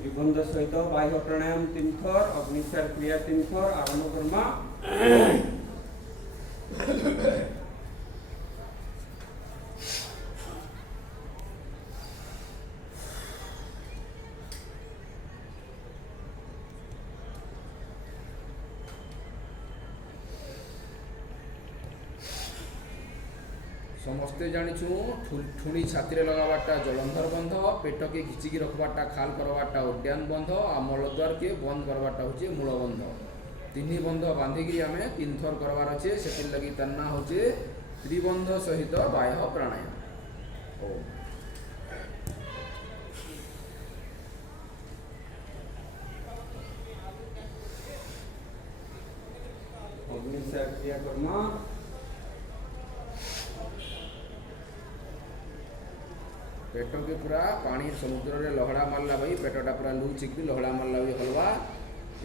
त्रिबंध सहित बाह्य प्राणायाम 3 थर अग्निचार क्रिया 3 थर आरंभ करमा। समस्ते जानिछु ठुणी छाती लगावाटा जलंधर बंध, पेट के घिचिकी रखवाटा खाल करवाटा उद्यान बंध आ मलद्वार के बंद करवाटा होचे मूल बंध। तीन बंध बांधिकी आमे 3 थर करवार अच्छे से लगी तन्ना होचे त्रिबंध सहित बाह्य प्राणायाम। ओम अग्निचार क्रिया करमा। पेट के पूरा पानी समुद्र रे लहड़ा मारला भाई पेटटा पूरा लूचिक भी लहड़ा मारला भी हलवा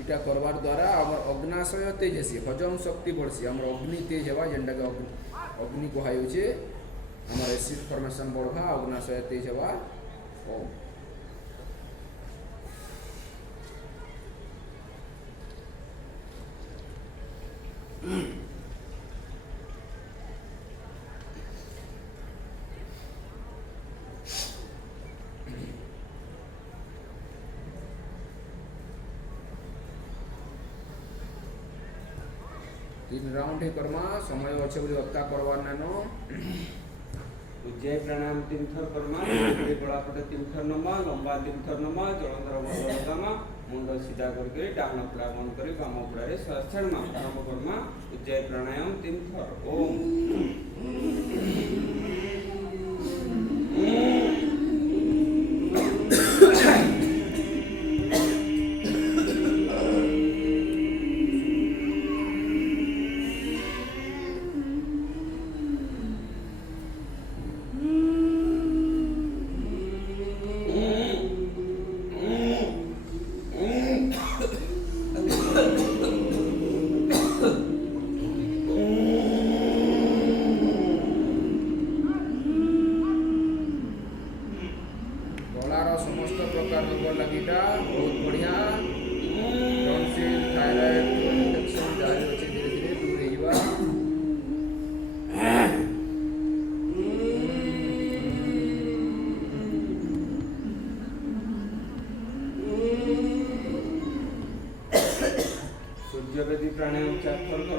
इटा करवार द्वारा हमर अग्नाशय तेज हेसी हजम शक्ति बढ़सी हमर अग्नि तेज हेबा जेंडा के अग्नि कहाय होचे हमर एसिड फॉर्मेशन बढ़वा अग्नाशय तेज हेबा। ओम 3 राउंड ही करमा समय अच्छे बोली हत्या करवार नानो। उज्जय प्राणायाम 3 थर करमा। बड़ा पटे 3 थर नमा लंबा 3 थर नमा जलंधर बंध लगामा मुंड सीधा करके डान पड़ा बंद करी बाम पड़ा रे श्वास छाड़मा आरंभ करमा। उज्जय प्राणायाम 3 थर। ओम गलार समस्त प्रकार रोग लगिटा